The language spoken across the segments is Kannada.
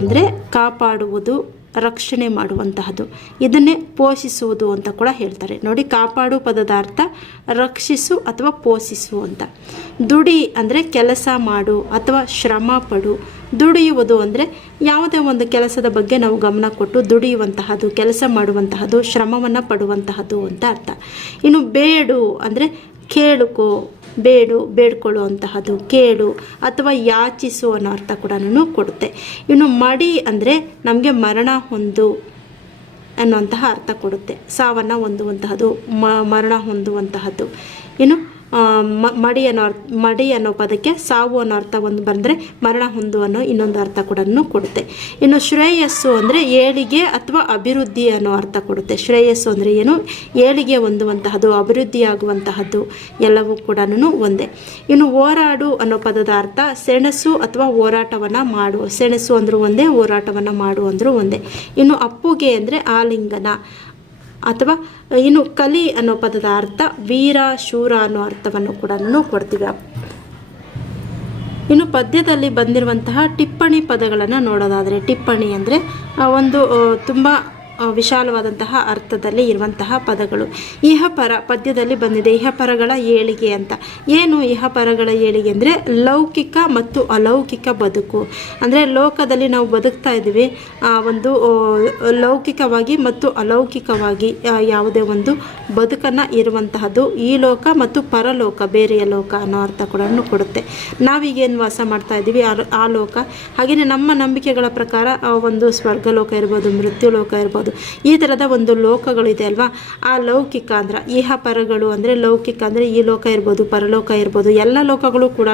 ಅಂದರೆ ಕಾಪಾಡುವುದು, ರಕ್ಷಣೆ ಮಾಡುವಂತಹದ್ದು. ಇದನ್ನೇ ಪೋಷಿಸುವುದು ಅಂತ ಕೂಡ ಹೇಳ್ತಾರೆ. ನೋಡಿ, ಕಾಪಾಡು ಪದದ ಅರ್ಥ ರಕ್ಷಿಸು ಅಥವಾ ಪೋಷಿಸು ಅಂತ. ದುಡಿ ಅಂದರೆ ಕೆಲಸ ಮಾಡು ಅಥವಾ ಶ್ರಮ ಪಡು. ದುಡಿಯುವುದು ಅಂದರೆ ಯಾವುದೇ ಒಂದು ಕೆಲಸದ ಬಗ್ಗೆ ನಾವು ಗಮನ ಕೊಟ್ಟು ದುಡಿಯುವಂತಹದ್ದು, ಕೆಲಸ ಮಾಡುವಂತಹದ್ದು, ಶ್ರಮವನ್ನು ಪಡುವಂತಹದ್ದು ಅಂತ ಅರ್ಥ. ಇನ್ನು ಬೇಡು ಅಂದರೆ ಕೇಳುಕೋ ಬೇಡು, ಬೇಡ್ಕೊಳ್ಳುವಂತಹದ್ದು ಕೇಳು ಅಥವಾ ಯಾಚಿಸು ಅನ್ನೋ ಅರ್ಥ ಕೂಡ ಕೊಡುತ್ತೆ. ಇನ್ನು ಮಡಿ ಅಂದರೆ ನಮಗೆ ಮರಣ ಹೊಂದು ಅನ್ನುವಂತಹ ಅರ್ಥ ಕೊಡುತ್ತೆ. ಸಾವನ್ನು ಹೊಂದುವಂತಹದ್ದು ಮರಣ ಹೊಂದುವಂತಹದ್ದು. ಮ- ಮಡಿ ಅನ್ನೋ ಅರ್ಥ, ಮಡಿ ಅನ್ನೋ ಪದಕ್ಕೆ ಸಾವು ಅನ್ನೋ ಅರ್ಥ ಒಂದು ಬಂದರೆ ಮರಣ ಹೊಂದು ಅನ್ನೋ ಇನ್ನೊಂದು ಅರ್ಥ ಕೂಡ ಕೊಡುತ್ತೆ. ಇನ್ನು ಶ್ರೇಯಸ್ಸು ಅಂದರೆ ಏಳಿಗೆ ಅಥವಾ ಅಭಿವೃದ್ಧಿ ಅನ್ನೋ ಅರ್ಥ ಕೊಡುತ್ತೆ. ಶ್ರೇಯಸ್ಸು ಅಂದರೆ ಏನು? ಏಳಿಗೆ ಹೊಂದುವಂತಹದ್ದು, ಅಭಿವೃದ್ಧಿಯಾಗುವಂತಹದ್ದು ಎಲ್ಲವೂ ಕೂಡ ಒಂದೇ. ಇನ್ನು ಹೋರಾಡು ಅನ್ನೋ ಪದದ ಅರ್ಥ ಸೆಣಸು ಅಥವಾ ಹೋರಾಟವನ್ನು ಮಾಡು, ಸೆಣಸು ಅಂದರೂ ಒಂದೇ, ಹೋರಾಟವನ್ನು ಮಾಡು ಅಂದರೂ ಒಂದೇ. ಇನ್ನು ಅಪ್ಪುಗೆ ಅಂದರೆ ಆಲಿಂಗನ ಅಥವಾ ಇನ್ನು ಕಲಿ ಅನ್ನೋ ಪದದ ಅರ್ಥ ವೀರ, ಶೂರ ಅನ್ನೋ ಅರ್ಥವನ್ನು ಕೂಡ ಕೊಡ್ತೀವಿ ಇನ್ನು ಪದ್ಯದಲ್ಲಿ ಬಂದಿರುವಂತಹ ಟಿಪ್ಪಣಿ ಪದಗಳನ್ನು ನೋಡೋದಾದರೆ, ಟಿಪ್ಪಣಿ ಅಂದರೆ ಒಂದು ತುಂಬ ವಿಶಾಲವಾದಂತಹ ಅರ್ಥದಲ್ಲಿ ಇರುವಂತಹ ಪದಗಳು. ಇಹಪರ ಪದ್ಯದಲ್ಲಿ ಬಂದಿದೆ ಇಹಪರಗಳ ಏಳಿಗೆ ಅಂತ. ಏನು ಇಹಪರಗಳ ಏಳಿಗೆ ಅಂದರೆ ಲೌಕಿಕ ಮತ್ತು ಅಲೌಕಿಕ ಬದುಕು. ಅಂದರೆ ಲೋಕದಲ್ಲಿ ನಾವು ಬದುಕ್ತಾ ಇದ್ದೀವಿ ಒಂದು ಲೌಕಿಕವಾಗಿ ಮತ್ತು ಅಲೌಕಿಕವಾಗಿ ಯಾವುದೇ ಒಂದು ಬದುಕನ್ನು ಇರುವಂತಹದ್ದು ಈ ಲೋಕ ಮತ್ತು ಪರಲೋಕ, ಬೇರೆಯ ಲೋಕ ಅನ್ನೋ ಅರ್ಥ ಕೂಡ ಕೊಡುತ್ತೆ. ನಾವೀಗೇನು ವಾಸ ಮಾಡ್ತಾ ಇದ್ದೀವಿ, ಆ ಲೋಕ. ಹಾಗೆಯೇ ನಮ್ಮ ನಂಬಿಕೆಗಳ ಪ್ರಕಾರ ಒಂದು ಸ್ವರ್ಗಲೋಕ ಇರ್ಬೋದು ಮೃತ್ಯು ಲೋಕ ಇರ್ಬೋದು ಈ ಥರದ ಒಂದು ಲೋಕಗಳಿದೆ ಅಲ್ವಾ? ಆ ಲೌಕಿಕ ಅಂದ್ರೆ, ಇಹ ಪರಗಳು ಅಂದರೆ ಲೌಕಿಕ ಅಂದರೆ ಈ ಲೋಕ ಇರ್ಬೋದು, ಪರಲೋಕ ಇರ್ಬೋದು, ಎಲ್ಲ ಲೋಕಗಳು ಕೂಡ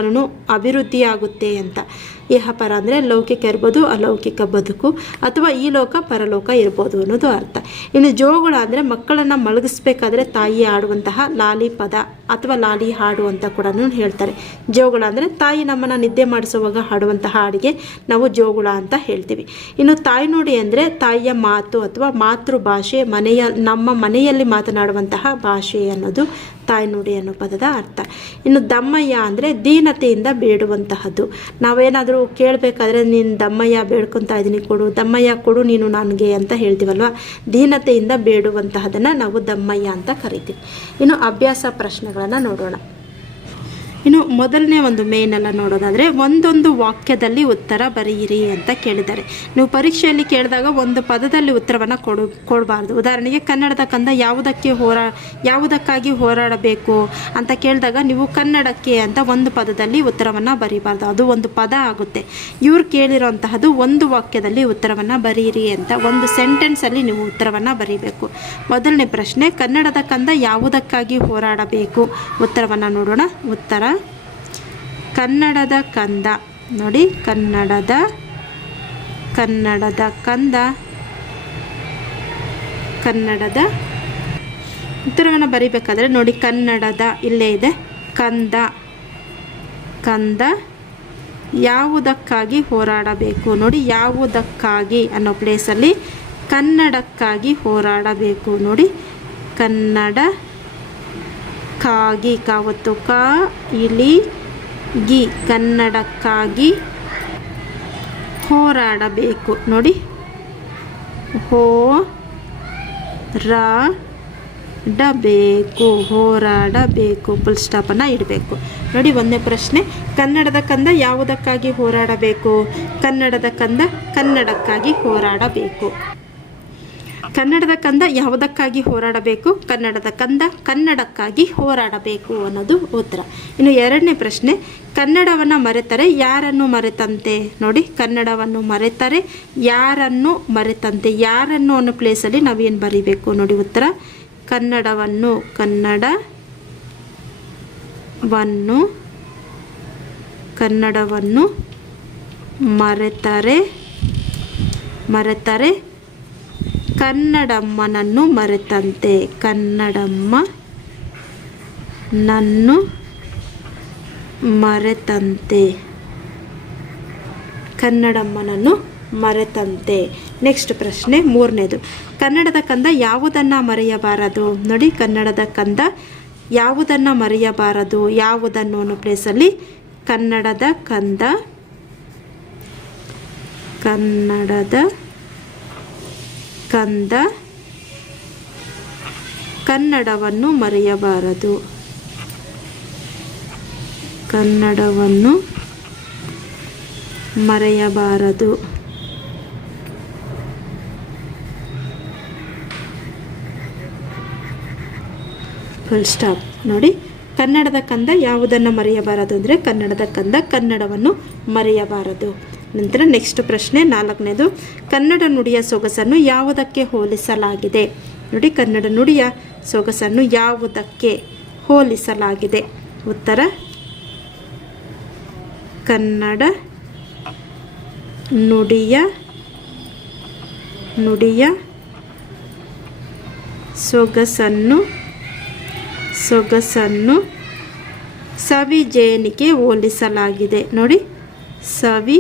ಅಭಿವೃದ್ಧಿ ಆಗುತ್ತೆ ಅಂತ. ಇಹ ಪರ ಅಂದರೆ ಲೌಕಿಕ ಇರ್ಬೋದು, ಅಲೌಕಿಕ ಬದುಕು ಅಥವಾ ಈ ಲೋಕ ಪರಲೋಕ ಇರ್ಬೋದು ಅನ್ನೋದು ಅರ್ಥ. ಇನ್ನು ಜೋಗುಳ ಅಂದರೆ ಮಕ್ಕಳನ್ನು ಮಲಗಿಸ್ಬೇಕಾದ್ರೆ ತಾಯಿ ಆಡುವಂತಹ ಲಾಲಿ ಪದ ಅಥವಾ ಲಾಲಿ ಹಾಡು ಅಂತ ಕೂಡ ಹೇಳ್ತಾರೆ. ಜೋಗುಳ ಅಂದರೆ ತಾಯಿ ನಮ್ಮನ್ನು ನಿದ್ದೆ ಮಾಡಿಸುವಾಗ ಹಾಡುವಂತಹ ಹಾಡಿಗೆ ನಾವು ಜೋಗುಳ ಅಂತ ಹೇಳ್ತೀವಿ. ಇನ್ನು ತಾಯ್ನುಡಿ ಅಂದರೆ ತಾಯಿಯ ಮಾತು ಅಥವಾ ಮಾತೃಭಾಷೆ, ಮನೆಯ ನಮ್ಮ ಮನೆಯಲ್ಲಿ ಮಾತನಾಡುವಂತಹ ಭಾಷೆ ಅನ್ನೋದು ತಾಯ್ನುಡಿ ಅನ್ನೋ ಪದದ ಅರ್ಥ. ಇನ್ನು ದಮ್ಮಯ್ಯ ಅಂದರೆ ದೀನತೆಯಿಂದ ಬೇಡುವಂತಹದ್ದು. ನಾವೇನಾದರೂ ಕೇಳಬೇಕಾದ್ರೆ, ನೀನು ದಮ್ಮಯ್ಯ ಬೇಡ್ಕೊತಾ ಇದ್ದೀನಿ ಕೊಡು, ದಮ್ಮಯ್ಯ ಕೊಡು ನೀನು ನನಗೆ ಅಂತ ಹೇಳ್ತೀವಲ್ವ? ದೀನತೆಯಿಂದ ಬೇಡುವಂತಹದನ್ನು ನಾವು ದಮ್ಮಯ್ಯ ಅಂತ ಕರಿತೀವಿ. ಇನ್ನು ಅಭ್ಯಾಸ ಪ್ರಶ್ನೆಗಳನ್ನು ನೋಡೋಣ. ಇನ್ನು ಮೊದಲನೇ ಒಂದು ಮೇನೆಲ್ಲ ನೋಡೋದಾದರೆ ಒಂದೊಂದು ವಾಕ್ಯದಲ್ಲಿ ಉತ್ತರ ಬರೆಯಿರಿ ಅಂತ ಕೇಳಿದ್ದಾರೆ. ನೀವು ಪರೀಕ್ಷೆಯಲ್ಲಿ ಕೇಳಿದಾಗ ಒಂದು ಪದದಲ್ಲಿ ಉತ್ತರವನ್ನು ಕೊಡು, ಕೊಡಬಾರ್ದು. ಉದಾಹರಣೆಗೆ ಕನ್ನಡದ ಕಂದ ಯಾವುದಕ್ಕೆ ಹೋರಾ, ಯಾವುದಕ್ಕಾಗಿ ಹೋರಾಡಬೇಕು ಅಂತ ಕೇಳಿದಾಗ ನೀವು ಕನ್ನಡಕ್ಕೆ ಅಂತ ಒಂದು ಪದದಲ್ಲಿ ಉತ್ತರವನ್ನು ಬರೀಬಾರ್ದು. ಅದು ಒಂದು ಪದ ಆಗುತ್ತೆ. ಇವ್ರು ಕೇಳಿರೋಂತಹದ್ದು ಒಂದು ವಾಕ್ಯದಲ್ಲಿ ಉತ್ತರವನ್ನು ಬರೀರಿ ಅಂತ ಒಂದು ಸೆಂಟೆನ್ಸಲ್ಲಿ ನೀವು ಉತ್ತರವನ್ನು ಬರೀಬೇಕು. ಮೊದಲನೇ ಪ್ರಶ್ನೆ, ಕನ್ನಡದ ಕಂದ ಯಾವುದಕ್ಕಾಗಿ ಹೋರಾಡಬೇಕು? ಉತ್ತರವನ್ನು ನೋಡೋಣ. ಉತ್ತರ. ಕನ್ನಡದ ಕಂದ. ನೋಡಿ, ಕನ್ನಡದ ಕನ್ನಡದ ಕಂದ. ಕನ್ನಡದ. ಉತ್ತರವನ್ನು ಬರಿಬೇಕಾದ್ರೆ ನೋಡಿ, ಕನ್ನಡದ ಇಲ್ಲೇ ಇದೆ. ಕಂದ. ಕಂದ. ಯಾವುದಕ್ಕಾಗಿ ಹೋರಾಡಬೇಕು? ನೋಡಿ, ಯಾವುದಕ್ಕಾಗಿ ಅನ್ನೋ ಪ್ಲೇಸಲ್ಲಿ ಕನ್ನಡಕ್ಕಾಗಿ ಹೋರಾಡಬೇಕು? ನೋಡಿ ಕನ್ನಡ ಕಾಗಿ ಕಾವತ್ತು, ಕಾ, ಇಲಿ ಗಿ ಕನ್ನಡಕ್ಕಾಗಿ ಹೋರಾಡಬೇಕು. ನೋಡಿ. ಹೋ ರಾ ಡಬೇಕು ಹೋರಾಡಬೇಕು ಫುಲ್ ಸ್ಟಾಪನ್ನು ಇಡಬೇಕು. ನೋಡಿ ಒಂದನೇ ಪ್ರಶ್ನೆ. ಕನ್ನಡದ ಕಂದ ಯಾವುದಕ್ಕಾಗಿ ಹೋರಾಡಬೇಕು? ಕನ್ನಡದ ಕಂದ ಕನ್ನಡಕ್ಕಾಗಿ ಹೋರಾಡಬೇಕು. ಕನ್ನಡದ ಕಂದ ಯಾವುದಕ್ಕಾಗಿ ಹೋರಾಡಬೇಕು? ಕನ್ನಡದ ಕಂದ ಕನ್ನಡಕ್ಕಾಗಿ ಹೋರಾಡಬೇಕು ಅನ್ನೋದು ಉತ್ತರ. ಇನ್ನು ಎರಡನೇ ಪ್ರಶ್ನೆ, ಕನ್ನಡವನ್ನು ಮರೆತರೆ ಯಾರನ್ನು ಮರೆತಂತೆ? ನೋಡಿ, ಕನ್ನಡವನ್ನು ಮರೆತರೆ ಯಾರನ್ನು ಮರೆತಂತೆ? ಯಾರನ್ನು ಅನ್ನೋ ಪ್ಲೇಸಲ್ಲಿ ನಾವೇನು ಬರೀಬೇಕು ನೋಡಿ ಉತ್ತರ. ಕನ್ನಡವನ್ನು ಕನ್ನಡವನ್ನು ಕನ್ನಡವನ್ನು ಮರೆತರೆ ಮರೆತರೆ ಕನ್ನಡಮ್ಮನನ್ನು ಮರೆತಂತೆ. ಕನ್ನಡಮ್ಮ ನನ್ನು ಮರೆತಂತೆ. ಕನ್ನಡಮ್ಮನನ್ನು ಮರೆತಂತೆ. ನೆಕ್ಸ್ಟ್ ಪ್ರಶ್ನೆ ಮೂರನೇದು. ಕನ್ನಡದ ಕಂದ ಯಾವುದನ್ನು ಮರೆಯಬಾರದು? ನೋಡಿ, ಕನ್ನಡದ ಕಂದ ಯಾವುದನ್ನು ಮರೆಯಬಾರದು? ಯಾವುದನ್ನು ಅನ್ನೋ ಪ್ಲೇಸಲ್ಲಿ ಕನ್ನಡದ ಕಂದ, ಕನ್ನಡದ ಕಂದ ಕನ್ನಡವನ್ನು ಮರೆಯಬಾರದು. ಕನ್ನಡವನ್ನು ಮರೆಯಬಾರದು. ಫುಲ್ ಸ್ಟಾಪ್ ನೋಡಿ, ಕನ್ನಡದ ಕಂದ ಯಾವುದನ್ನು ಮರೆಯಬಾರದು ಅಂದರೆ ಕನ್ನಡದ ಕಂದ ಕನ್ನಡವನ್ನು ಮರೆಯಬಾರದು. ನಂತರ ನೆಕ್ಸ್ಟ್ ಪ್ರಶ್ನೆ ನಾಲ್ಕನೇದು, ಕನ್ನಡ ನುಡಿಯ ಸೊಗಸನ್ನು ಯಾವುದಕ್ಕೆ ಹೋಲಿಸಲಾಗಿದೆ? ನೋಡಿ, ಕನ್ನಡ ನುಡಿಯ ಸೊಗಸನ್ನು ಯಾವುದಕ್ಕೆ ಹೋಲಿಸಲಾಗಿದೆ? ಉತ್ತರ, ಕನ್ನಡ ನುಡಿಯ ನುಡಿಯ ಸೊಗಸನ್ನು ಸೊಗಸನ್ನು ಸವಿಜೇನಿಗೆ ಹೋಲಿಸಲಾಗಿದೆ. ನೋಡಿ, ಸವಿ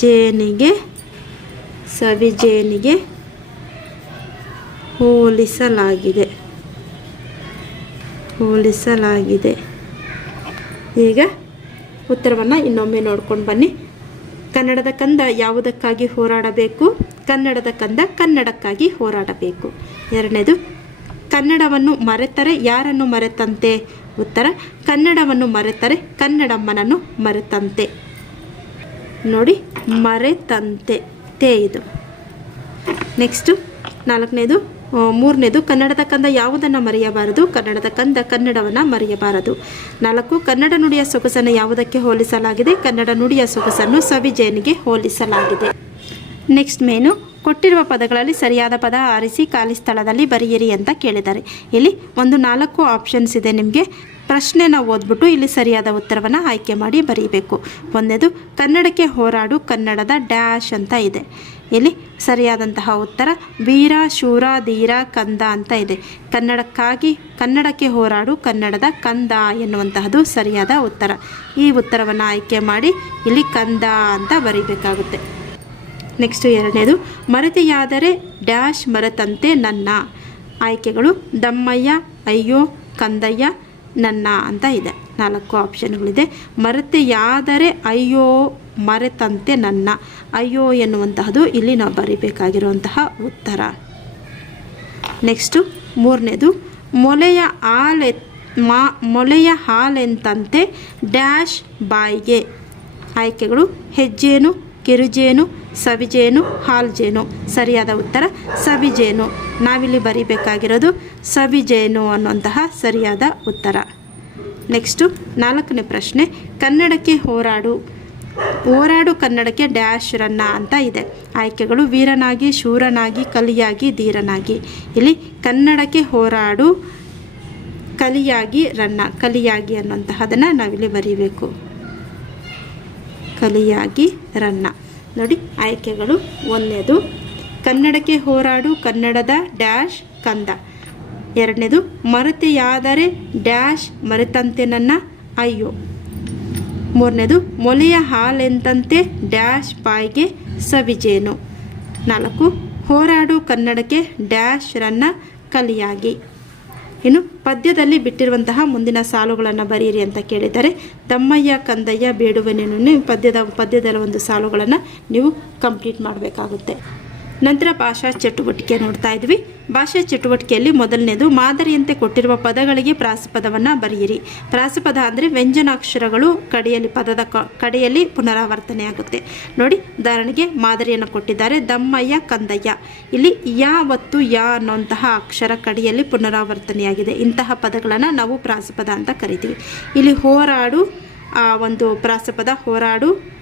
ಜೇನಿಗೆ ಸವಿಜೇನಿಗೆ ಹೋಲಿಸಲಾಗಿದೆ ಹೋಲಿಸಲಾಗಿದೆ ಈಗ ಉತ್ತರವನ್ನು ಇನ್ನೊಮ್ಮೆ ನೋಡ್ಕೊಂಡು ಬನ್ನಿ. ಕನ್ನಡದ ಕಂದ ಯಾವುದಕ್ಕಾಗಿ ಹೋರಾಡಬೇಕು? ಕನ್ನಡದ ಕಂದ ಕನ್ನಡಕ್ಕಾಗಿ ಹೋರಾಡಬೇಕು. ಎರಡನೇದು, ಕನ್ನಡವನ್ನು ಮರೆತರೆ ಯಾರನ್ನು ಮರೆತಂತೆ? ಉತ್ತರ, ಕನ್ನಡವನ್ನು ಮರೆತರೆ ಕನ್ನಡಮ್ಮನನ್ನು ಮರೆತಂತೆ. ನೋಡಿ, ಮರೆತಂತೆ, ತೇ ಇದು. ನೆಕ್ಸ್ಟು ನಾಲ್ಕನೇದು ಮೂರನೇದು, ಕನ್ನಡದ ಕಂದ ಯಾವುದನ್ನು ಮರೆಯಬಾರದು? ಕನ್ನಡದ ಕಂದ ಕನ್ನಡವನ್ನು ಮರೆಯಬಾರದು. ನಾಲ್ಕು, ಕನ್ನಡ ನುಡಿಯ ಸೊಗಸನ್ನು ಯಾವುದಕ್ಕೆ ಹೋಲಿಸಲಾಗಿದೆ? ಕನ್ನಡ ನುಡಿಯ ಸೊಗಸನ್ನು ಸವಿಜಯನಿಗೆ ಹೋಲಿಸಲಾಗಿದೆ. ನೆಕ್ಸ್ಟ್ ಮೇನು ಕೊಟ್ಟಿರುವ ಪದಗಳಲ್ಲಿ ಸರಿಯಾದ ಪದ ಆರಿಸಿ ಖಾಲಿ ಸ್ಥಳದಲ್ಲಿ ಬರೆಯಿರಿ ಅಂತ ಕೇಳಿದ್ದಾರೆ. ಇಲ್ಲಿ ಒಂದು ನಾಲ್ಕು ಆಪ್ಷನ್ಸ್ ಇದೆ ನಿಮಗೆ. ಪ್ರಶ್ನೆನ ಓದ್ಬಿಟ್ಟು ಇಲ್ಲಿ ಸರಿಯಾದ ಉತ್ತರವನ್ನು ಆಯ್ಕೆ ಮಾಡಿ ಬರೀಬೇಕು. ಒಂದೇದು, ಕನ್ನಡಕ್ಕೆ ಹೋರಾಡು, ಕನ್ನಡದ ಡ್ಯಾಶ್ ಅಂತ ಇದೆ. ಇಲ್ಲಿ ಸರಿಯಾದಂತಹ ಉತ್ತರ, ವೀರ, ಶೂರ, ಧೀರ, ಕಂದ ಅಂತ ಇದೆ. ಕನ್ನಡಕ್ಕಾಗಿ, ಕನ್ನಡಕ್ಕೆ ಹೋರಾಡು, ಕನ್ನಡದ ಕಂದ ಎನ್ನುವಂತಹದ್ದು ಸರಿಯಾದ ಉತ್ತರ. ಈ ಉತ್ತರವನ್ನು ಆಯ್ಕೆ ಮಾಡಿ ಇಲ್ಲಿ ಕಂದ ಅಂತ ಬರೀಬೇಕಾಗುತ್ತೆ. ನೆಕ್ಸ್ಟ್ ಎರಡನೇದು, ಮರೆತೆಯಾದರೆ ಡ್ಯಾಶ್ ಮರೆತಂತೆ ನನ್ನ. ಆಯ್ಕೆಗಳು, ದಮ್ಮಯ್ಯ, ಅಯ್ಯೋ, ಕಂದಯ್ಯ, ನನ್ನ ಅಂತ ಇದೆ. ನಾಲ್ಕು ಆಪ್ಷನ್ಗಳಿದೆ. ಮರೆತೆಯಾದರೆ ಅಯ್ಯೋ, ಮರೆತಂತೆ ನನ್ನ. ಅಯ್ಯೋ ಎನ್ನುವಂತಹದು ಇಲ್ಲಿ ನಾವು ಬರೀಬೇಕಾಗಿರುವಂತಹ ಉತ್ತರ. ನೆಕ್ಸ್ಟು, ಮೂರನೇದು, ಮೊಲೆಯ ಹಾಲೆ, ಮಾ, ಮೊಲೆಯ ಹಾಲೆಂತಂತೆ ಡ್ಯಾಶ್ ಬಾಯಿಗೆ. ಆಯ್ಕೆಗಳು, ಹೆಜ್ಜೇನು, ಕಿರುಜೇನು ಸವಿಜೇನು, ಹಾಲ್ಜೇನು? ಸರಿಯಾದ ಉತ್ತರ, ಸವಿಜೇನು. ನಾವಿಲ್ಲಿ ಬರಿಬೇಕಾಗಿರೋದು ಸವಿಜೇನು ಅನ್ನುವಂತಹ ಸರಿಯಾದ ಉತ್ತರ. ನೆಕ್ಸ್ಟು ನಾಲ್ಕನೇ ಪ್ರಶ್ನೆ, ಕನ್ನಡಕ್ಕೆ ಹೋರಾಡು. ಹೋರಾಡು ಕನ್ನಡಕ್ಕೆ ಡ್ಯಾಶ್ ರನ್ನ ಅಂತ ಇದೆ. ಆಯ್ಕೆಗಳು ವೀರನಾಗಿ, ಶೂರನಾಗಿ, ಕಲಿಯಾಗಿ, ಧೀರನಾಗಿ. ಇಲ್ಲಿ ಕನ್ನಡಕ್ಕೆ ಹೋರಾಡು, ಕಲಿಯಾಗಿ, ರನ್ನ. ಕಲಿಯಾಗಿ ಅನ್ನುವಂತಹದನ್ನು ನಾವಿಲ್ಲಿ ಬರೀಬೇಕು. ಕಲಿಯಾಗಿ, ರನ್ನ. ನೋಡಿ, ಆಯ್ಕೆಗಳು ಒಂದನೇದು ಕನ್ನಡಕ್ಕೆ ಹೋರಾಡು, ಕನ್ನಡದ ಡ್ಯಾಶ್ ಕಂದ. ಎರಡನೇದು, ಮರೆತೆಯಾದರೆ ಡ್ಯಾಶ್ ಮರೆತಂತೆ ನನ್ನ ಅಯ್ಯೋ. ಮೂರನೇದು, ಮೊಲೆಯ ಹಾಲೆಂತಂತೆ ಡ್ಯಾಶ್ ಬಾಯ್ಗೆ ಸವಿಜೇನು. ನಾಲ್ಕು, ಹೋರಾಡು ಕನ್ನಡಕ್ಕೆ ಡ್ಯಾಶ್ ರನ್ನ ಕಲಿಯಾಗಿ. ಇನ್ನು ಪದ್ಯದಲ್ಲಿ ಬಿಟ್ಟಿರುವಂತಹ ಮುಂದಿನ ಸಾಲುಗಳನ್ನು ಬರೆಯಿರಿ ಅಂತ ಕೇಳಿದ್ದಾರೆ. ತಮ್ಮಯ್ಯ, ಕಂದಯ್ಯ ಬೇಡುವೆನೇನು ಪದ್ಯದ ಪದ್ಯದ ಒಂದು ಸಾಲುಗಳನ್ನು ನೀವು ಕಂಪ್ಲೀಟ್ ಮಾಡಬೇಕಾಗುತ್ತೆ. ನಂತರ ಭಾಷಾ ಚಟುವಟಿಕೆ ನೋಡ್ತಾ ಇದ್ವಿ. ಭಾಷಾ ಚಟುವಟಿಕೆಯಲ್ಲಿ ಮೊದಲನೇದು ಮಾದರಿಯಂತೆ ಕೊಟ್ಟಿರುವ ಪದಗಳಿಗೆ ಪ್ರಾಸಪದವನ್ನು ಬರೆಯಿರಿ. ಪ್ರಾಸಪದ ಅಂದರೆ ವ್ಯಂಜನಾಕ್ಷರಗಳು ಕಡೆಯಲ್ಲಿ ಪದದ ಕಡೆಯಲ್ಲಿ ಪುನರಾವರ್ತನೆ ಆಗುತ್ತೆ. ನೋಡಿ, ಉದಾಹರಣೆಗೆ ಮಾದರಿಯನ್ನು ಕೊಟ್ಟಿದ್ದಾರೆ. ದಮ್ಮಯ್ಯ, ಕಂದಯ್ಯ. ಇಲ್ಲಿ ಯಾ ಮತ್ತು ಯಾ ಅನ್ನುವಂತಹ ಅಕ್ಷರ ಕಡೆಯಲ್ಲಿ ಪುನರಾವರ್ತನೆಯಾಗಿದೆ. ಇಂತಹ ಪದಗಳನ್ನು ನಾವು ಪ್ರಾಸಪದ ಅಂತ ಕರಿತೀವಿ. ಇಲ್ಲಿ ಹೋರಾಡು, ಆ ಒಂದು ಪ್ರಾಸಪದ ಹೋರಾಡು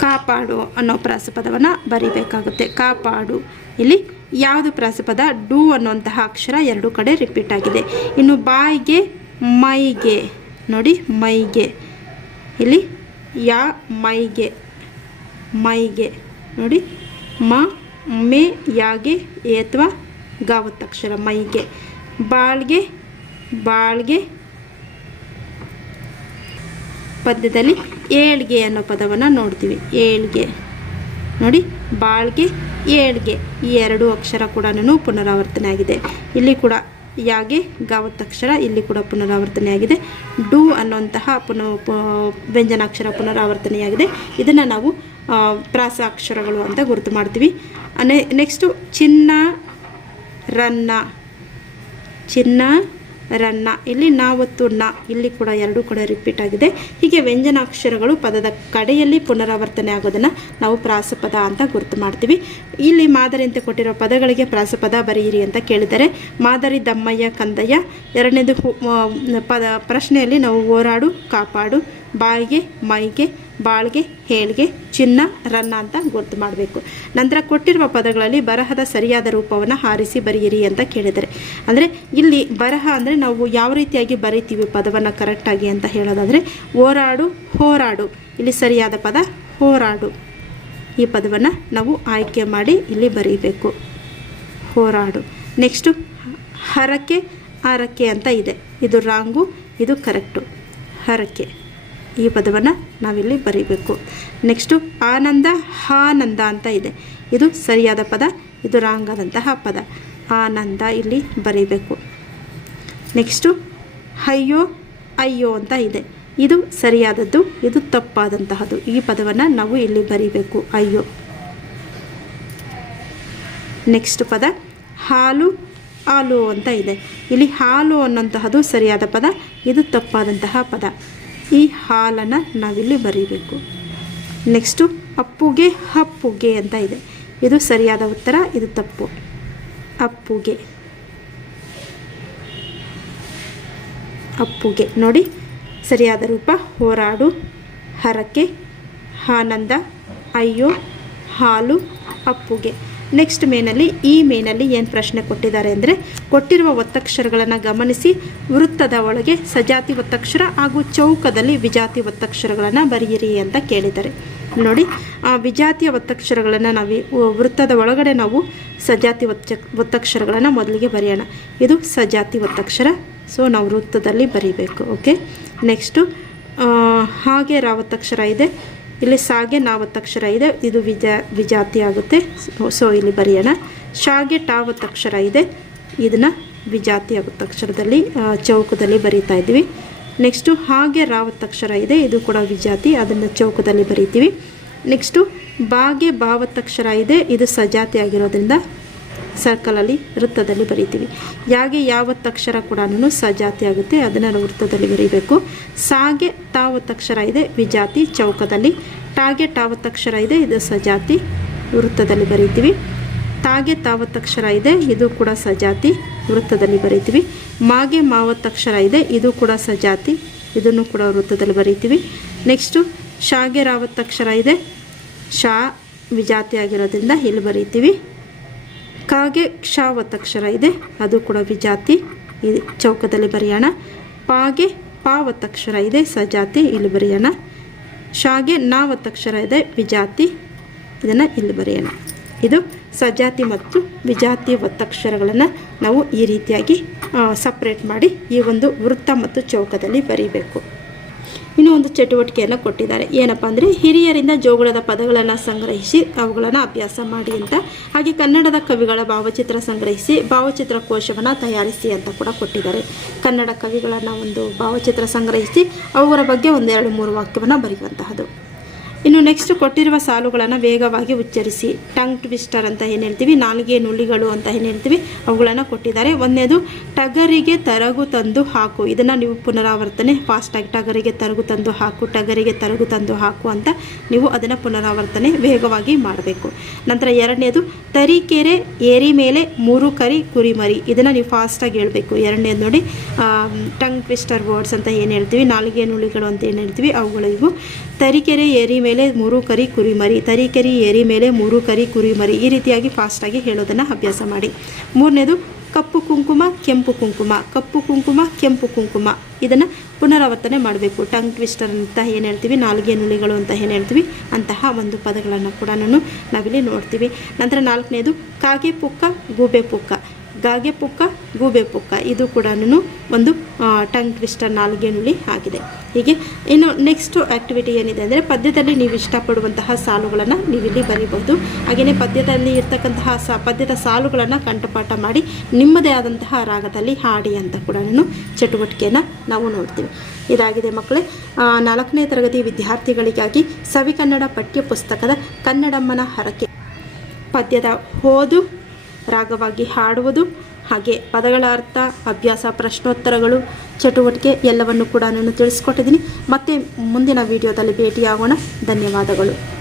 ಕಾಪಾಡು ಅನ್ನೋ ಪ್ರಾಸಪದವನ್ನು ಬರೀಬೇಕಾಗುತ್ತೆ. ಕಾಪಾಡು. ಇಲ್ಲಿ ಯಾವುದು ಪ್ರಾಸಪದ? ಡು ಅನ್ನುವಂತಹ ಅಕ್ಷರ ಎರಡು ಕಡೆ ರಿಪೀಟ್ ಆಗಿದೆ. ಇನ್ನು ಬಾಯಿಗೆ ಮೈಗೆ. ನೋಡಿ, ಮೈಗೆ. ಇಲ್ಲಿ ಯಾ, ಮೈಗೆ. ಮೈಗೆ. ನೋಡಿ, ಮ, ಮೇ, ಯಾಗೆ, ಎ ಅಥವಾ ಗಾವತ್ತಕ್ಷರ ಮೈಗೆ. ಬಾಳ್ಗೆ ಬಾಳ್ಗೆ ಪದ್ಯದಲ್ಲಿ ಏಳ್ಗೆ ಅನ್ನೋ ಪದವನ್ನು ನೋಡ್ತೀವಿ. ಏಳ್ಗೆ. ನೋಡಿ, ಬಾಳ್ಗೆ ಏಳ್ಗೆ. ಈ ಎರಡು ಅಕ್ಷರ ಕೂಡ ಪುನರಾವರ್ತನೆ ಆಗಿದೆ. ಇಲ್ಲಿ ಕೂಡ ಯಾಗೆ ಗಾವತ್ತಕ್ಷರ ಇಲ್ಲಿ ಕೂಡ ಪುನರಾವರ್ತನೆಯಾಗಿದೆ ಡು ಅನ್ನುವಂತಹ ಪುನ ವ್ಯಂಜನಾಕ್ಷರ ಪುನರಾವರ್ತನೆಯಾಗಿದೆ ಇದನ್ನು ನಾವು ಪ್ರಾಸಾಕ್ಷರಗಳು ಅಂತ ಗುರುತು ಮಾಡ್ತೀವಿ. ನೆಕ್ಸ್ಟು ಚಿನ್ನ ರನ್ನ. ಚಿನ್ನ ರನ್ನ. ಇಲ್ಲಿ ನಾವತ್ತು ನ. ಇಲ್ಲಿ ಕೂಡ ಎರಡೂ ಕೂಡ ರಿಪೀಟ್ ಆಗಿದೆ. ಹೀಗೆ ವ್ಯಂಜನಾಕ್ಷರಗಳು ಪದದ ಕಡೆಯಲ್ಲಿ ಪುನರಾವರ್ತನೆ ಆಗೋದನ್ನು ನಾವು ಪ್ರಾಸಪದ ಅಂತ ಗುರುತು ಮಾಡ್ತೀವಿ. ಇಲ್ಲಿ ಮಾದರಿ ಅಂತ ಕೊಟ್ಟಿರೋ ಪದಗಳಿಗೆ ಪ್ರಾಸಪದ ಬರೆಯಿರಿ ಅಂತ ಕೇಳಿದರೆ, ಮಾದರಿ ದಮ್ಮಯ್ಯ, ಕಂದಯ್ಯ, ಎರಡನೇದು ಪದ ಪ್ರಶ್ನೆಯಲ್ಲಿ ನಾವು ಹೋರಾಡು, ಕಾಪಾಡು, ಬಾಯಿಗೆ, ಮೈಗೆ ಬಾಳ್ಗೆ ಹೇಳ್ಗೆ ಚಿನ್ನ, ರನ್ನ ಅಂತ ಗುರ್ತು ಮಾಡಬೇಕು. ನಂತರ ಕೊಟ್ಟಿರುವ ಪದಗಳಲ್ಲಿ ಬರಹದ ಸರಿಯಾದ ರೂಪವನ್ನು ಹಾರಿಸಿ ಬರೆಯಿರಿ ಅಂತ ಕೇಳಿದರೆ. ಅಂದರೆ ಇಲ್ಲಿ ಬರಹ ಅಂದರೆ ನಾವು ಯಾವ ರೀತಿಯಾಗಿ ಬರಿತೀವಿ ಪದವನ್ನು ಕರೆಕ್ಟಾಗಿ ಅಂತ ಹೇಳೋದಾದರೆ ಓರಾಡು, ಹೋರಾಡು. ಇಲ್ಲಿ ಸರಿಯಾದ ಪದ ಹೋರಾಡು. ಈ ಪದವನ್ನು ನಾವು ಆಯ್ಕೆ ಮಾಡಿ ಇಲ್ಲಿ ಬರೀಬೇಕು. ಹೋರಾಡು. ನೆಕ್ಸ್ಟು ಹರಕೆ ಹರಕೆ ಅಂತ ಇದೆ. ಇದು ರಾಂಗು ಇದು ಕರೆಕ್ಟು ಹರಕೆ. ಈ ಪದವನ್ನು ನಾವಿಲ್ಲಿ ಬರೀಬೇಕು. ನೆಕ್ಸ್ಟು ಆನಂದ, ಹಾನಂದ ಅಂತ ಇದೆ. ಇದು ಸರಿಯಾದ ಪದ, ಇದು ರಾಂಗ್ ಆದಂತಹ ಪದ. ಆನಂದ ಇಲ್ಲಿ ಬರೀಬೇಕು. ನೆಕ್ಸ್ಟು ಅಯ್ಯೋ ಅಯ್ಯೋ ಅಂತ ಇದೆ. ಇದು ಸರಿಯಾದದ್ದು, ಇದು ತಪ್ಪಾದಂತಹದ್ದು. ಈ ಪದವನ್ನು ನಾವು ಇಲ್ಲಿ ಬರೀಬೇಕು. ಅಯ್ಯೋ. ನೆಕ್ಸ್ಟ್ ಪದ, ಹಾಲು ಹಾಲು ಅಂತ ಇದೆ. ಇಲ್ಲಿ ಹಾಲು ಅನ್ನೋಂತಹದ್ದು ಸರಿಯಾದ ಪದ, ಇದು ತಪ್ಪಾದಂತಹ ಪದ. ಈ ಹಾಲನ್ನು ನಾವಿಲ್ಲಿ ಬರೀಬೇಕು. ನೆಕ್ಸ್ಟು ಅಪ್ಪುಗೆ ಹಪ್ಪುಗೆ ಅಂತ ಇದೆ. ಇದು ಸರಿಯಾದ ಉತ್ತರ, ಇದು ತಪ್ಪು. ಅಪ್ಪುಗೆ. ಅಪ್ಪುಗೆ. ನೋಡಿ, ಸರಿಯಾದ ರೂಪ. ಹೋರಾಡು, ಹರಕೆ, ಆನಂದ, ಅಯ್ಯೋ, ಹಾಲು, ಅಪ್ಪುಗೆ. ನೆಕ್ಸ್ಟ್ ಮೇನಲ್ಲಿ ಈ ಮೇನಲ್ಲಿ ಏನು ಪ್ರಶ್ನೆ ಕೊಟ್ಟಿದ್ದಾರೆ ಅಂದರೆ, ಕೊಟ್ಟಿರುವ ಒತ್ತಕ್ಷರಗಳನ್ನು ಗಮನಿಸಿ, ವೃತ್ತದ ಒಳಗೆ ಸಜಾತಿ ಒತ್ತಕ್ಷರ ಹಾಗೂ ಚೌಕದಲ್ಲಿ ವಿಜಾತಿ ಒತ್ತಕ್ಷರಗಳನ್ನು ಬರೆಯಿರಿ ಅಂತ ಕೇಳಿದ್ದಾರೆ. ನೋಡಿ, ಆ ವಿಜಾತಿಯ ಒತ್ತಕ್ಷರಗಳನ್ನು ನಾವು ವೃತ್ತದ ಒಳಗಡೆ ನಾವು ಸಜಾತಿ ಒತ್ತ ಒತ್ತಕ್ಷರಗಳನ್ನು ಮೊದಲಿಗೆ ಬರೆಯೋಣ. ಇದು ಸಜಾತಿ ಒತ್ತಕ್ಷರ, ಸೊ ನಾವು ವೃತ್ತದಲ್ಲಿ ಬರೀಬೇಕು, ಓಕೆ? ನೆಕ್ಸ್ಟು ಹಾಗೆ ರಾವತ್ತಕ್ಷರ ಇದೆ. ಇಲ್ಲಿ ಸಾಗೆ ನಾವತ್ತಕ್ಷರ ಇದೆ. ಇದು ವಿಜ ವಿಜಾತಿ ಆಗುತ್ತೆ ಸೊ ಇಲ್ಲಿ ಬರೆಯೋಣ. ಶಾಗೆ ಟಾವತ್ತಕ್ಷರ ಇದೆ. ಇದನ್ನು ವಿಜಾತಿ ಆಗುತ್ತಕ್ಷರದಲ್ಲಿ ಚೌಕದಲ್ಲಿ ಬರೀತಾ ಇದ್ದೀವಿ. ನೆಕ್ಸ್ಟು ಹಾಗೆ ರಾವತ್ತಕ್ಷರ ಇದೆ. ಇದು ಕೂಡ ವಿಜಾತಿ. ಅದನ್ನು ಚೌಕದಲ್ಲಿ ಬರೀತೀವಿ. ನೆಕ್ಸ್ಟು ಬಾಗೆ ಭಾವತ್ತಕ್ಷರ ಇದೆ. ಇದು ಸಜಾತಿ ಆಗಿರೋದ್ರಿಂದ ಸರ್ಕಲಲ್ಲಿ ವೃತ್ತದಲ್ಲಿ ಬರೀತೀವಿ. ಯಾಗೆ ಯಾವತ್ತಕ್ಷರ ಕೂಡ ಸಜಾತಿ ಆಗುತ್ತೆ, ಅದನ್ನು ವೃತ್ತದಲ್ಲಿ ಬರೀಬೇಕು. ಸಾಗೆ ತಾವತ್ತಕ್ಷರ ಇದೆ, ವಿಜಾತಿ ಚೌಕದಲ್ಲಿ. ಟಾಗೆ ಟಾವತ್ತಕ್ಷರ ಇದೆ, ಇದು ಸಜಾತಿ ವೃತ್ತದಲ್ಲಿ ಬರೀತೀವಿ. ತಾಗೆ ತಾವತ್ತಕ್ಷರ ಇದೆ, ಇದು ಕೂಡ ಸಜಾತಿ ವೃತ್ತದಲ್ಲಿ ಬರೀತೀವಿ. ಮಾಗೆ ಮಾವತ್ತಕ್ಷರ ಇದೆ, ಇದು ಕೂಡ ಸಜಾತಿ, ಇದನ್ನು ಕೂಡ ವೃತ್ತದಲ್ಲಿ ಬರೀತೀವಿ. ನೆಕ್ಸ್ಟು ಶಾಗೆ ರಾವತ್ತಕ್ಷರ ಇದೆ, ಶಾ ವಿಜಾತಿ ಆಗಿರೋದ್ರಿಂದ ಇಲ್ಲಿ ಬರೀತೀವಿ. ಕಾಗೆ ಕ್ಷಾವತಕ್ಷರ ಇದೆ. ಅದು ಕೂಡ ವಿಜಾತಿ. ಈ ಚೌಕದಲ್ಲಿ ಬರೆಯೋಣ. ಪಾಗೆ ಪಾವತಕ್ಷರ ಇದೆ, ಸಜಾತಿ. ಇಲ್ಲಿ ಬರೆಯೋಣ. ಶಾಗೆ ನಾ ಇದೆ, ವಿಜಾತಿ. ಇದನ್ನು ಇಲ್ಲಿ ಬರೆಯೋಣ. ಇದು ಸಜಾತಿ ಮತ್ತು ವಿಜಾತಿ ಒತ್ತಕ್ಷರಗಳನ್ನು ನಾವು ಈ ರೀತಿಯಾಗಿ ಸಪ್ರೇಟ್ ಮಾಡಿ ಈ ಒಂದು ವೃತ್ತ ಮತ್ತು ಚೌಕದಲ್ಲಿ ಬರೀಬೇಕು. ಇನ್ನೂ ಒಂದು ಚಟುವಟಿಕೆಯನ್ನು ಕೊಟ್ಟಿದ್ದಾರೆ. ಏನಪ್ಪ ಅಂದರೆ ಹಿರಿಯರಿಂದ ಜೋಗುಳದ ಪದಗಳನ್ನು ಸಂಗ್ರಹಿಸಿ ಅವುಗಳನ್ನು ಅಭ್ಯಾಸ ಮಾಡಿ ಅಂತ. ಹಾಗೆ ಕನ್ನಡದ ಕವಿಗಳ ಭಾವಚಿತ್ರ ಸಂಗ್ರಹಿಸಿ ಭಾವಚಿತ್ರ ಕೋಶವನ್ನು ತಯಾರಿಸಿ ಅಂತ ಕೂಡ ಕೊಟ್ಟಿದ್ದಾರೆ. ಕನ್ನಡ ಕವಿಗಳನ್ನು ಒಂದು ಭಾವಚಿತ್ರ ಸಂಗ್ರಹಿಸಿ ಅವುಗಳ ಬಗ್ಗೆ ಒಂದೆರಡು ಮೂರು ವಾಕ್ಯವನ್ನು ಬರೆಯುವಂತಹದ್ದು. ಇನ್ನು ನೆಕ್ಸ್ಟ್ ಕೊಟ್ಟಿರುವ ಸಾಲುಗಳನ್ನು ವೇಗವಾಗಿ ಉಚ್ಚರಿಸಿ ಟಂಗ್ ಟ್ವಿಸ್ಟರ್ ಅಂತ ಏನು ಹೇಳ್ತೀವಿ, ನಾಲಿಗೆ ನುಳ್ಳಿಗಳು ಅಂತ ಏನು ಹೇಳ್ತೀವಿ, ಅವುಗಳನ್ನು ಕೊಟ್ಟಿದ್ದಾರೆ. ಒಂದನೇದು, ಟಗರಿಗೆ ತರಗು ತಂದು ಹಾಕು. ಇದನ್ನು ನೀವು ಪುನರಾವರ್ತನೆ ಫಾಸ್ಟಾಗಿ ಟಗರಿಗೆ ತರಗು ತಂದು ಹಾಕು, ಟಗರಿಗೆ ತರಗು ತಂದು ಹಾಕು ಅಂತ ನೀವು ಅದನ್ನು ಪುನರಾವರ್ತನೆ ವೇಗವಾಗಿ ಮಾಡಬೇಕು. ನಂತರ ಎರಡನೇದು, ತರೀಕೆರೆ ಏರಿ ಮೇಲೆ ಮೂರು ಕರಿ ಕುರಿಮರಿ. ಇದನ್ನು ನೀವು ಫಾಸ್ಟಾಗಿ ಹೇಳಬೇಕು. ಎರಡನೇದು ನೋಡಿ ಟಂಗ್ ಟ್ವಿಸ್ಟರ್ ವರ್ಡ್ಸ್ ಅಂತ ಏನು ಹೇಳ್ತೀವಿ, ನಾಲಿಗೆ ನುಳ್ಳಿಗಳು ಅಂತ ಏನು ಹೇಳ್ತೀವಿ ಅವುಗಳಿಗೂ ತರೀಕೆರೆ ಏರಿ ಮೇಲೆ ಮೂರು ಕರಿ ಕುರಿಮರಿ, ತರೀಕೆರೆ ಏರಿ ಮೇಲೆ ಮೂರು ಕರಿ ಕುರಿಮರಿ ಈ ರೀತಿಯಾಗಿ ಫಾಸ್ಟಾಗಿ ಹೇಳೋದನ್ನು ಅಭ್ಯಾಸ ಮಾಡಿ. ಮೂರನೇದು ಕಪ್ಪು ಕುಂಕುಮ, ಕೆಂಪು ಕುಂಕುಮ. ಕಪ್ಪು ಕುಂಕುಮ, ಕೆಂಪು ಕುಂಕುಮ. ಇದನ್ನು ಪುನರಾವರ್ತನೆ ಮಾಡಬೇಕು. ಟಂಗ್ ಟ್ವಿಸ್ಟರ್ ಅಂತ ಏನು ಹೇಳ್ತೀವಿ? ನಾಲ್ಗೆ ನುಲಿಗಳು ಅಂತ ಏನು ಹೇಳ್ತೀವಿ? ಅಂತಹ ಒಂದು ಪದಗಳನ್ನು ಕೂಡ ನಾವಿಲ್ಲಿ ನೋಡ್ತೀವಿ. ನಂತರ ನಾಲ್ಕನೇದು ಕಾಗೆ ಪುಕ್ಕ, ಗೂಬೆ ಪುಕ್ಕ. ಗಾಗೆ ಪುಕ್ಕ, ಗೂಬೆ ಪುಕ್ಕ, ಇದು ಕೂಡ ಒಂದು ಟಂಗ್ ಟ್ವಿಸ್ಟರ್ ನಾಲ್ಗೆ ನುಳಿ ಆಗಿದೆ. ಹೀಗೆ, ಇನ್ನು ನೆಕ್ಸ್ಟ್ ಆ್ಯಕ್ಟಿವಿಟಿ ಏನಿದೆ ಅಂದರೆ ಪದ್ಯದಲ್ಲಿ ನೀವು ಇಷ್ಟಪಡುವಂತಹ ಸಾಲುಗಳನ್ನು ನೀವಿಲ್ಲಿ ಬರೀಬಹುದು. ಹಾಗೆಯೇ ಪದ್ಯದಲ್ಲಿ ಇರ್ತಕ್ಕಂತಹ ಸಾ, ಪದ್ಯದ ಸಾಲುಗಳನ್ನು ಕಂಠಪಾಠ ಮಾಡಿ ನಿಮ್ಮದೇ ಆದಂತಹ ರಾಗದಲ್ಲಿ ಹಾಡಿ ಅಂತ ಕೂಡ ಚಟುವಟಿಕೆಯನ್ನು ನಾವು ನೋಡ್ತೀವಿ. ಇದಾಗಿದೆ ಮಕ್ಕಳೇ ನಾಲ್ಕನೇ ತರಗತಿ ವಿದ್ಯಾರ್ಥಿಗಳಿಗಾಗಿ ಸವಿಕನ್ನಡ ಪಠ್ಯ ಪುಸ್ತಕದ ಕನ್ನಡಮ್ಮನ ಹರಕೆ. ಪದ್ಯದ ಓದು ರಾಗವಾಗಿ ಹಾಡುವುದು. ಹಾಗೆ ಪದಗಳ ಅರ್ಥ, ಅಭ್ಯಾಸ, ಪ್ರಶ್ನೋತ್ತರಗಳು, ಚಟುವಟಿಕೆ ಎಲ್ಲವನ್ನು ಕೂಡ ನಾನು ತಿಳಿಸ್ಕೊಟ್ಟಿದ್ದೀನಿ. ಮತ್ತೆ ಮುಂದಿನ ವಿಡಿಯೋದಲ್ಲಿ ಭೇಟಿಯಾಗೋಣ. ಧನ್ಯವಾದಗಳು.